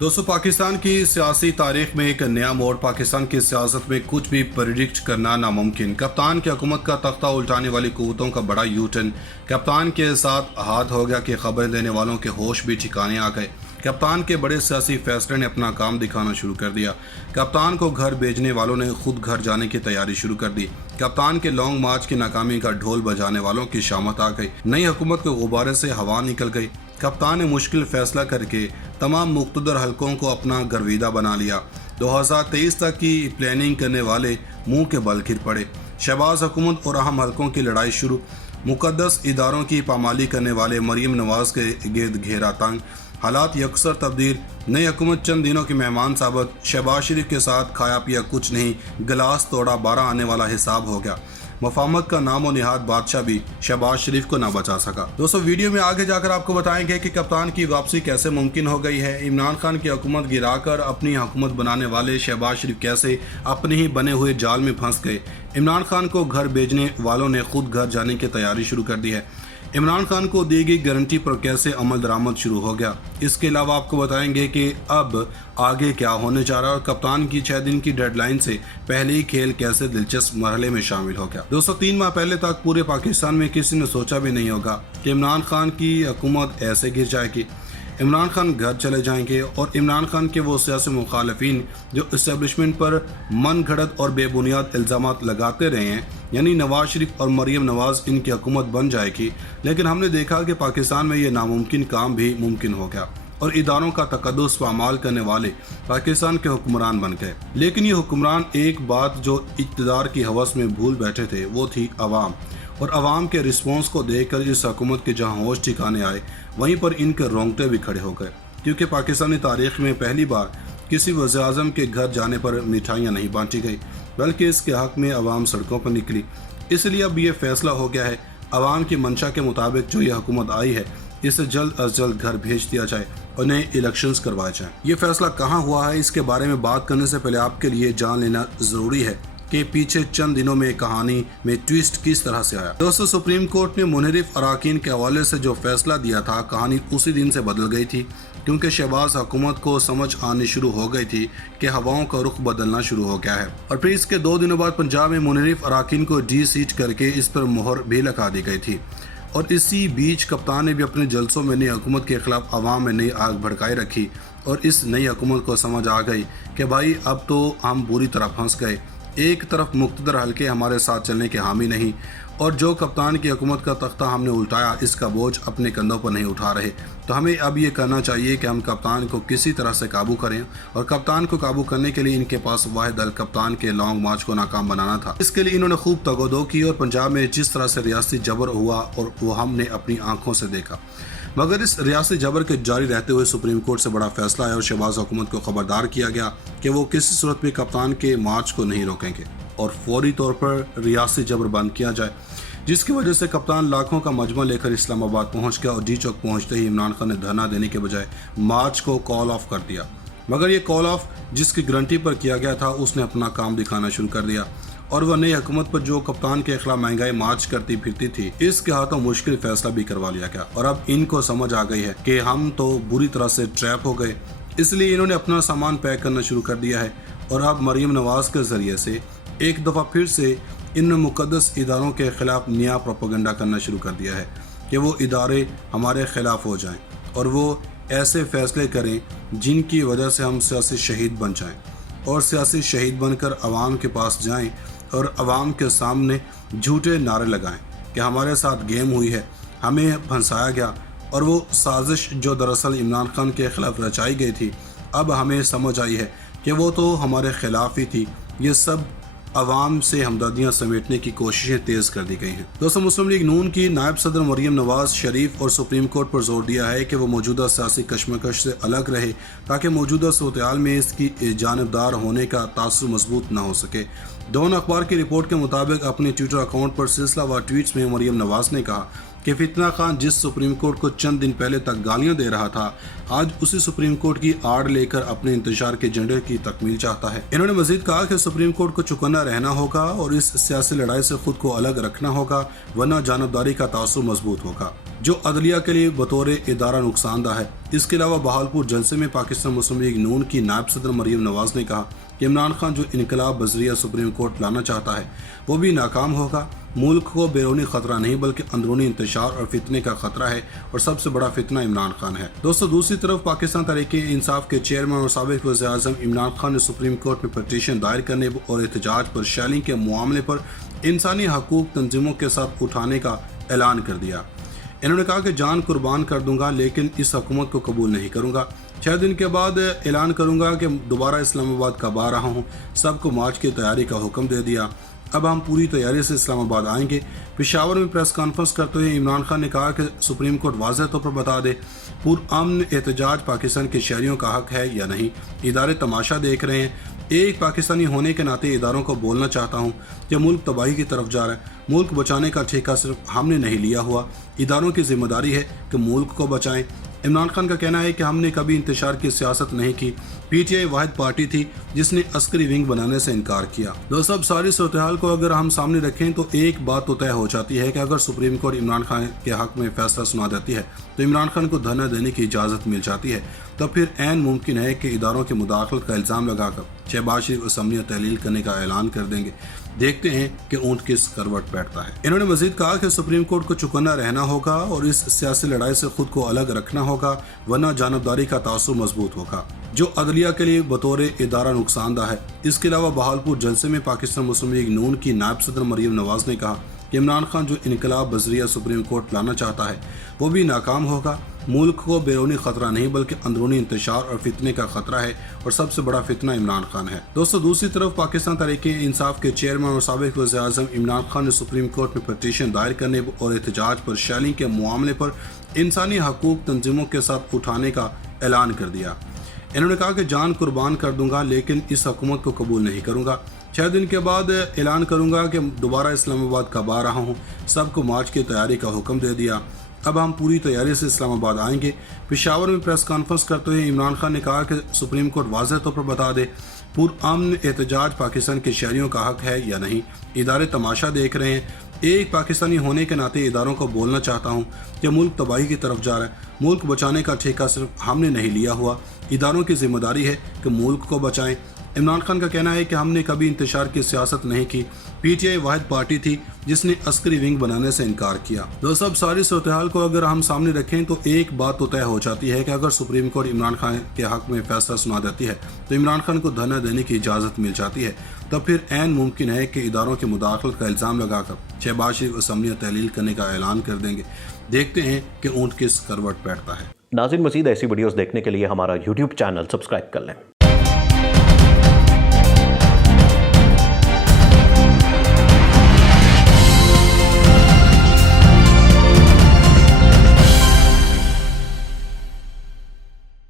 दोस्तों, पाकिस्तान की सियासी तारीख में एक नया मोड़। पाकिस्तान की सियासत में कुछ भी प्रिडिक्ट करना नामुमकिन। कप्तान की हुकूमत का तख्ता उल्टाने वाली कुव्वतों का बड़ा यू टर्न। कप्तान के साथ हाथ हो गया कि खबरें देने वालों के होश भी ठिकाने आ गए। कप्तान के बड़े सियासी फैसले ने अपना काम दिखाना शुरू कर दिया। कप्तान को घर भेजने वालों ने खुद घर जाने की तैयारी शुरू कर दी। कप्तान के लॉन्ग मार्च की नाकामी का ढोल बजाने वालों की शामत आ गई। नई हुकूमत के गुब्बारे से हवा निकल गई। कप्तान ने मुश्किल फैसला करके तमाम मुख्तदर हलकों को अपना गर्विदा बना लिया। 2023 तक की प्लानिंग करने वाले मुंह के बल गिर पड़े। शहबाज हुकूमत और अहम हलकों की लड़ाई शुरू। मुकद्दस इदारों की पामाली करने वाले मरीम नवाज के गिर्द घेरा तंग। हालात यकसर तब्दील। नई हुकूमत चंद दिनों की मेहमान साबित। शहबाज शरीफ के साथ खाया पिया कुछ नहीं, गिलास तोड़ा 12 आने वाला हिसाब हो गया। मफामत का नामो निहाद बादशाह भी शहबाज शरीफ को ना बचा सका। दोस्तों, वीडियो में आगे जाकर आपको बताएंगे कि कप्तान की वापसी कैसे मुमकिन हो गई है। इमरान खान की हुकूमत गिराकर अपनी हुकूमत बनाने वाले शहबाज शरीफ कैसे अपने ही बने हुए जाल में फंस गए। इमरान खान को घर भेजने वालों ने खुद घर जाने की तैयारी शुरू कर दी है। इमरान खान को दी गई गारंटी पर कैसे अमल दरामद शुरू हो गया। इसके अलावा आपको बताएंगे कि अब आगे क्या होने जा रहा है और कप्तान की 6 दिन की डेडलाइन से पहले ही खेल कैसे दिलचस्प मरहले में शामिल हो गया। दोस्तों, 3 माह पहले तक पूरे पाकिस्तान में किसी ने सोचा भी नहीं होगा कि इमरान खान की हुकूमत ऐसे गिर जाएगी। इमरान खान घर चले जाएंगे और इमरान खान के वो सियासी मुखालफिन जो इस्टेब्लिशमेंट पर मन घड़त और बेबुनियाद इल्ज़ामात लगाते रहे हैं, यानी नवाज शरीफ और मरीम नवाज, इनकी हुकूमत बन जाएगी। लेकिन हमने देखा कि पाकिस्तान में ये नामुमकिन काम भी मुमकिन हो गया और इदारों का तकद्दुस पामाल करने वाले पाकिस्तान के हुक्मरान बन गए। लेकिन ये हुक्मरान एक बात जो इक़्तिदार की हवस में भूल बैठे थे, वो थी अवाम। और अवाम के रिस्पॉन्स को देखकर इस हुकूमत के जहां होश ठिकाने आए, वहीं पर इनके रोंगटे भी खड़े हो गए। क्योंकि पाकिस्तानी तारीख में पहली बार किसी वज़ीर आज़म के घर जाने पर मिठाइयाँ नहीं बांटी गई, बल्कि इसके हक़ में अवाम सड़कों पर निकली। इसलिए अब ये फैसला हो गया है, अवाम की मंशा के मुताबिक जो ये हुकूमत आई है, इसे जल्द अज जल्द घर भेज दिया जाए और नए इलेक्शंस करवाए जाएं। ये फैसला कहाँ हुआ है, इसके बारे में बात करने से पहले आपके लिए जान लेना ज़रूरी है कि पीछे चंद दिनों में कहानी में ट्विस्ट किस तरह से आया। दोस्तों, सुप्रीम कोर्ट ने मुनहरिफ अराकीन के हवाले से जो फैसला दिया था, कहानी उसी दिन से बदल गई थी। क्योंकि शहबाज हुकूमत को समझ आनी शुरू हो गई थी कि हवाओं का रुख बदलना शुरू हो गया है। और फिर इसके 2 दिनों बाद पंजाब में मुनहरिफ अराकीन को डी सीट करके इस पर मोहर भी लगा दी गई थी। और इसी बीच कप्तान ने भी अपने जलसों में नई हुकूमत के खिलाफ अवाम में नई आग भड़काई रखी। और इस नई हुकूमत को समझ आ गई कि भाई अब तो हम बुरी तरह फंस गए। एक तरफ मुख्तदर हल्के हमारे साथ चलने के हामी नहीं, और जो कप्तान की हुकूमत का तख्ता हमने उल्टाया, इसका बोझ अपने कंधों पर नहीं उठा रहे। तो हमें अब ये करना चाहिए कि हम कप्तान को किसी तरह से काबू करें। और कप्तान को काबू करने के लिए इनके पास वाहिद हल कप्तान के लॉन्ग मार्च को नाकाम बनाना था। इसके लिए इन्होंने खूब तगोदो की और पंजाब में जिस तरह से रियासती जबर हुआ और वो हमने अपनी आंखों से देखा। मगर इस रियासती जबर के जारी रहते हुए सुप्रीम कोर्ट से बड़ा फैसला आया और शहबाज हुकूमत को खबरदार किया गया कि वो किसी सूरत में कप्तान के मार्च को नहीं रोकेंगे और फौरी तौर पर रियासती जबर बंद किया जाए। जिसकी वजह से कप्तान लाखों का मजमा लेकर इस्लामाबाद पहुंच गया और डी चौक पहुंचते ही इमरान खान ने धरना देने के बजाय मार्च को कॉल ऑफ कर दिया। मगर ये कॉल ऑफ जिसकी गारंटी पर किया गया था, उसने अपना काम दिखाना शुरू कर दिया। और वह नई हुकूमत पर जो कप्तान के खिलाफ महंगाई मार्च करती फिरती थी, इसके हाथों मुश्किल फैसला भी करवा लिया गया। और अब इनको समझ आ गई है कि हम तो बुरी तरह से ट्रैप हो गए। इसलिए इन्होंने अपना सामान पैक करना शुरू कर दिया है। और अब मरीम नवाज के जरिए से एक दफ़ा फिर से इन मुकद्दस इदारों के खिलाफ नया प्रोपेगेंडा करना शुरू कर दिया है कि वो इदारे हमारे खिलाफ हो जाएं और वो ऐसे फैसले करें जिनकी वजह से हम सियासी शहीद बन जाएं और सियासी शहीद बनकर अवाम के पास जाएं और अवाम के सामने झूठे नारे लगाएं कि हमारे साथ गेम हुई है, हमें फंसाया गया। और वो साजिश जो दरअसल इमरान खान के खिलाफ रचाई गई थी, अब हमें समझ आई है कि वो तो हमारे खिलाफ ही थी। ये सब अवाम से हमदर्दियाँ समेटने की कोशिशें तेज़ कर दी गई हैं। दोस्तों, मुस्लिम लीग नून की नायब सदर मरीम नवाज शरीफ और सुप्रीम कोर्ट पर जोर दिया है कि वो मौजूदा सियासी कशमकश से अलग रहे ताकि मौजूदा सूरत-ए-हाल में इसकी जानबदार होने का तासुर मजबूत न हो सके। डॉन अखबार की रिपोर्ट के मुताबिक अपने ट्विटर अकाउंट पर सिलसिलावार ट्वीट्स में मरीम नवाज ने कहा कि फितना खान जिस सुप्रीम कोर्ट को चंद दिन पहले तक गालियां दे रहा था, आज उसी सुप्रीम कोर्ट की आड़ लेकर अपने इंतजार के झंडे की तकमील चाहता है। इन्होंने मजीद कहा कि सुप्रीम कोर्ट को चौकन्ना रहना होगा और इस सियासी लड़ाई से खुद को अलग रखना होगा, वरना जानबदारी का तासुब मजबूत होगा, जो अदलिया के लिए बतौर इदारा नुकसानदा है। इसके अलावा बहालपुर जलसे में पाकिस्तान मुस्लिम लीग नून की नायब सदर मरियम नवाज ने कहा कि इमरान खान जो इनकलाब बजरिया सुप्रीम कोर्ट लाना चाहता है वो भी नाकाम होगा। मुल्क को बैरूनी खतरा नहीं बल्कि अंदरूनी इंतशार और फितने का खतरा है और सबसे बड़ा फितना इमरान खान है। दोस्तों, दूसरी तरफ पाकिस्तान तहरीक-ए-इंसाफ के चेयरमैन और साबिक वज़ीर-ए-आज़म इमरान खान ने सुप्रीम कोर्ट में पटिशन दायर करने और एहतजाज पर शैलिंग के मामले पर इंसानी हकूक तंजीमों के साथ उठाने का ऐलान कर दिया। इन्होंने कहा कि जान कुर्बान कर दूंगा लेकिन इस हुकूमत को कबूल नहीं करूंगा। 6 दिन के बाद ऐलान करूंगा कि दोबारा इस्लामाबाद कब आ रहा हूं। सबको मार्च की तैयारी का हुक्म दे दिया। अब हम पूरी तैयारी से इस्लामाबाद आएंगे। पेशावर में प्रेस कॉन्फ्रेंस करते हुए इमरान खान ने कहा कि सुप्रीम कोर्ट वाज़ेह तौर पर बता दे पुरअमन एहतजाज पाकिस्तान के शहरियों का हक है या नहीं। इदारे तमाशा देख रहे हैं। एक पाकिस्तानी होने के नाते इदारों को बोलना चाहता हूँ कि मुल्क तबाही की तरफ जा रहा है। मुल्क बचाने का ठेका सिर्फ हमने नहीं लिया हुआ, इदारों की जिम्मेदारी है कि मुल्क को बचाएं। इमरान खान का कहना है कि हमने कभी इंतशार की सियासत नहीं की। पीटीआई वाहिद पार्टी थी जिसने अस्करी विंग बनाने से इनकार किया। दोस्तों, अब सारी सूरत-ए-हाल को अगर हम सामने रखें तो एक बात तो तय हो जाती है कि अगर सुप्रीम कोर्ट इमरान खान के हक में फैसला सुना देती है तो इमरान खान को धरना देने की इजाज़त मिल जाती है। तब फिर ऐन मुमकिन है कि इदारों की मुदाखलत का इल्ज़ाम लगाकर शहबाज शरीफ असम्बली तहलील करने का ऐलान कर देंगे। देखते हैं कि ऊंट किस करवट बैठता है। इन्होंने मजीद कहा कि सुप्रीम कोर्ट को चौकन्ना रहना होगा और इस सियासी लड़ाई से खुद को अलग रखना होगा, वरना जानबदारी का तासुब मजबूत होगा, जो अदलिया के लिए बतौर इदारा नुकसानदा है। इसके अलावा बहालपुर जलसे में पाकिस्तान मुस्लिम लीग नून की नायब सदर मरियम नवाज ने कहा कि इमरान खान जो इनकलाब बजरिया सुप्रीम कोर्ट लाना चाहता है वो भी नाकाम होगा। मुल्क को बैरूनी खतरा नहीं बल्कि अंदरूनी इंतशार और फितने का खतरा है और सबसे बड़ा फितना इमरान खान है। दोस्तों, दूसरी तरफ पाकिस्तान तहरीक-ए-इंसाफ के चेयरमैन और साबिक वज़ीर-ए-आज़म इमरान खान ने सुप्रीम कोर्ट में पटिशन दायर करने और एहतजाज पर शैलिंग के मामले पर इंसानी हकूक तंजीमों के साथ उठाने का ऐलान कर दिया। इन्होंने कहा कि जान कुर्बान कर दूंगा लेकिन इस हुकूमत को कबूल नहीं करूंगा। 6 दिन के बाद ऐलान करूंगा कि दोबारा इस्लामाबाद कब आ रहा हूं। सबको मार्च की तैयारी का हुक्म दे दिया। अब हम पूरी तैयारी से इस्लामाबाद आएंगे। पेशावर में प्रेस कॉन्फ्रेंस करते हुए इमरान खान ने कहा कि सुप्रीम कोर्ट वाज़ेह तौर पर बता दे पुरअमन एहतजाज पाकिस्तान के शहरियों का हक है या नहीं। इदारे तमाशा देख रहे हैं। एक पाकिस्तानी होने के नाते इदारों को बोलना चाहता हूँ कि मुल्क तबाही की तरफ जा रहा है। मुल्क बचाने का ठेका सिर्फ हमने नहीं लिया हुआ, इदारों की जिम्मेदारी है कि मुल्क को बचाएं। इमरान खान का कहना है कि हमने कभी इंतशार की सियासत नहीं की। पीटीआई वाहिद पार्टी थी जिसने अस्करी विंग बनाने से इनकार किया। दोस्तों, अब सारी सूरत-ए-हाल को अगर हम सामने रखें तो एक बात तो तय हो जाती है कि अगर सुप्रीम कोर्ट इमरान खान के हक में फैसला सुना देती है तो इमरान खान को धरना देने की इजाज़त मिल जाती है। तब फिर ऐन मुमकिन है कि इदारों की मुदाखलत का इल्ज़ाम लगाकर शहबाज शरीफ असम्बली तहलील करने का ऐलान कर देंगे। देखते हैं कि ऊंट किस करवट बैठता है। नाज़रीन, मज़ीद ऐसी वीडियोस देखने के लिए हमारा YouTube चैनल सब्सक्राइब कर लें।